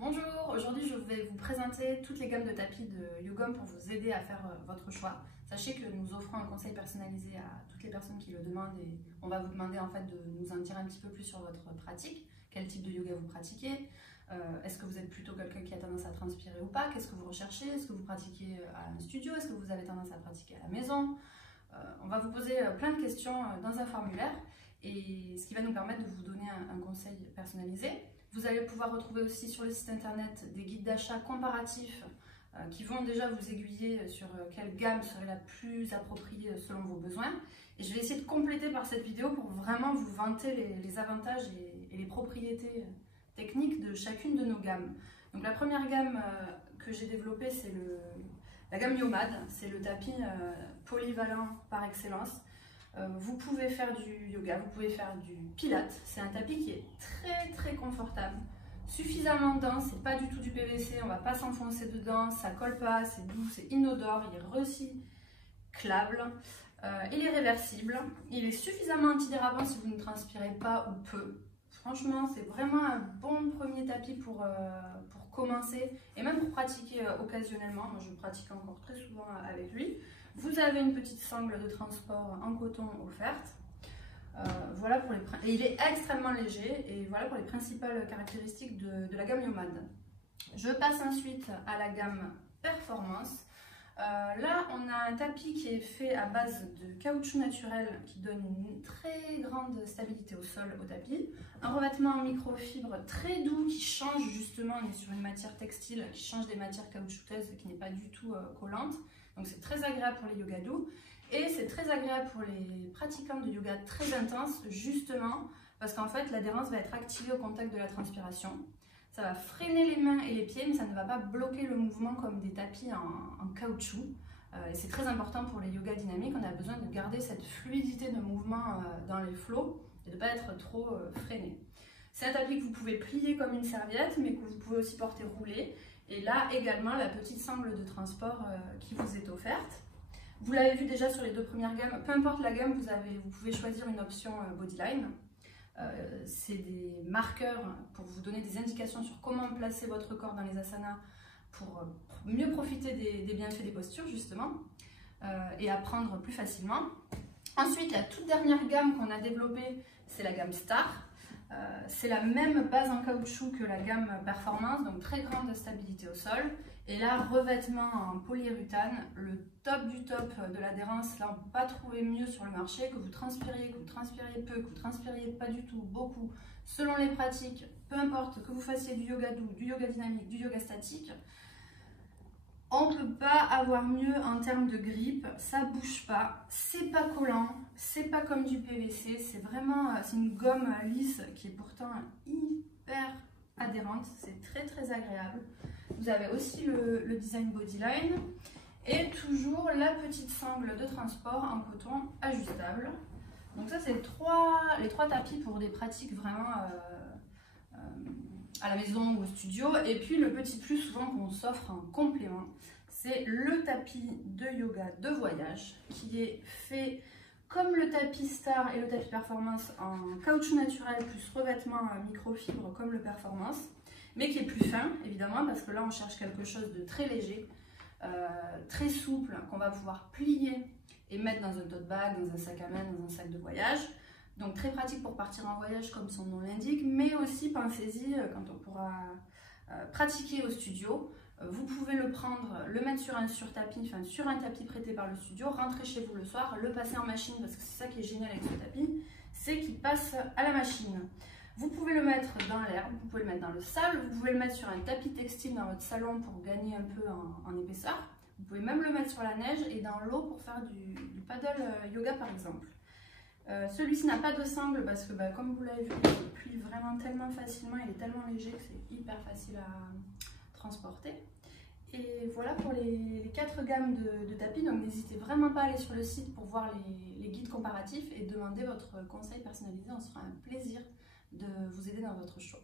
Bonjour, aujourd'hui je vais vous présenter toutes les gammes de tapis de YouGom pour vous aider à faire votre choix. Sachez que nous offrons un conseil personnalisé à toutes les personnes qui le demandent et on va vous demander en fait de nous en dire un petit peu plus sur votre pratique, quel type de yoga vous pratiquez, est-ce que vous êtes plutôt quelqu'un qui a tendance à transpirer ou pas, qu'est-ce que vous recherchez, est-ce que vous pratiquez à un studio, est-ce que vous avez tendance à pratiquer à la maison. On va vous poser plein de questions dans un formulaire et ce qui va nous permettre de vous donner un conseil personnalisé. Vous allez pouvoir retrouver aussi sur le site internet des guides d'achat comparatifs qui vont déjà vous aiguiller sur quelle gamme serait la plus appropriée selon vos besoins. Et je vais essayer de compléter par cette vidéo pour vraiment vous vanter les avantages et les propriétés techniques de chacune de nos gammes. Donc la première gamme que j'ai développée, c'est la gamme Yomad. C'est le tapis polyvalent par excellence. Vous pouvez faire du yoga, vous pouvez faire du pilates. C'est un tapis qui est très confortable, suffisamment dense, c'est pas du tout du PVC, on va pas s'enfoncer dedans, ça colle pas, c'est doux, c'est inodore, il est recyclable, il est réversible, il est suffisamment antidérapant si vous ne transpirez pas ou peu. Franchement, c'est vraiment un bon premier tapis pour commencer et même pour pratiquer occasionnellement. Moi, je pratique encore très souvent avec lui. Vous avez une petite sangle de transport en coton offerte. Voilà pour et il est extrêmement léger et voilà pour les principales caractéristiques de la gamme Yomad. Je passe ensuite à la gamme Performance. Là, on a un tapis qui est fait à base de caoutchouc naturel qui donne une très grande stabilité au sol au tapis. Un revêtement en microfibre très doux qui change justement, on est sur une matière textile qui change des matières caoutchouteuses qui n'est pas du tout collante. Donc c'est très agréable pour les yoga doux et c'est très agréable pour les pratiquants de yoga très intense justement parce qu'en fait l'adhérence va être activée au contact de la transpiration. Ça va freiner les mains et les pieds mais ça ne va pas bloquer le mouvement comme des tapis en caoutchouc. Et c'est très important pour les yogas dynamiques, on a besoin de garder cette fluidité de mouvement dans les flots et de ne pas être trop freiné. C'est un tapis que vous pouvez plier comme une serviette mais que vous pouvez aussi porter roulé. Et là également la petite sangle de transport qui vous est offerte. Vous l'avez vu déjà sur les deux premières gammes, peu importe la gamme, vous pouvez choisir une option Bodyline. C'est des marqueurs pour vous donner des indications sur comment placer votre corps dans les asanas pour mieux profiter des bienfaits des postures justement et apprendre plus facilement. Ensuite, la toute dernière gamme qu'on a développée, c'est la gamme Star. C'est la même base en caoutchouc que la gamme Performance, donc très grande stabilité au sol. Et là, revêtement en polyuréthane, le top du top de l'adhérence. Là, on ne peut pas trouver mieux sur le marché, que vous transpiriez peu, que vous transpiriez pas du tout, beaucoup, selon les pratiques, peu importe que vous fassiez du yoga doux, du yoga dynamique, du yoga statique. On ne peut pas avoir mieux en termes de grippe, ça bouge pas, c'est pas collant, c'est pas comme du PVC, c'est une gomme lisse qui est pourtant hyper adhérente, c'est très agréable. Vous avez aussi le design Bodyline et toujours la petite sangle de transport en coton ajustable. Donc ça c'est les trois tapis pour des pratiques vraiment à la maison ou au studio. Et puis le petit plus souvent qu'on s'offre en complément, c'est le tapis de yoga de voyage qui est fait comme le tapis Star et le tapis Performance en caoutchouc naturel plus revêtement microfibre comme le Performance, mais qui est plus fin évidemment parce que là on cherche quelque chose de très léger, très souple, qu'on va pouvoir plier et mettre dans un tote bag, dans un sac à main, dans un sac de voyage. Donc très pratique pour partir en voyage comme son nom l'indique, mais aussi pensez-y quand on pourra pratiquer au studio. Vous pouvez le prendre, le mettre sur un tapis prêté par le studio, rentrer chez vous le soir, le passer en machine parce que c'est ça qui est génial avec ce tapis, c'est qu'il passe à la machine. Vous pouvez le mettre dans l'herbe, vous pouvez le mettre dans le sable, vous pouvez le mettre sur un tapis textile dans votre salon pour gagner un peu en épaisseur. Vous pouvez même le mettre sur la neige et dans l'eau pour faire du paddle yoga par exemple. Celui-ci n'a pas de sangle parce que comme vous l'avez vu, il se plie vraiment tellement facilement, il est tellement léger que c'est hyper facile à transporter. Et voilà pour les 4 gammes de tapis, donc n'hésitez vraiment pas à aller sur le site pour voir les guides comparatifs et demander votre conseil personnalisé, on se fera un plaisir de vous aider dans votre choix.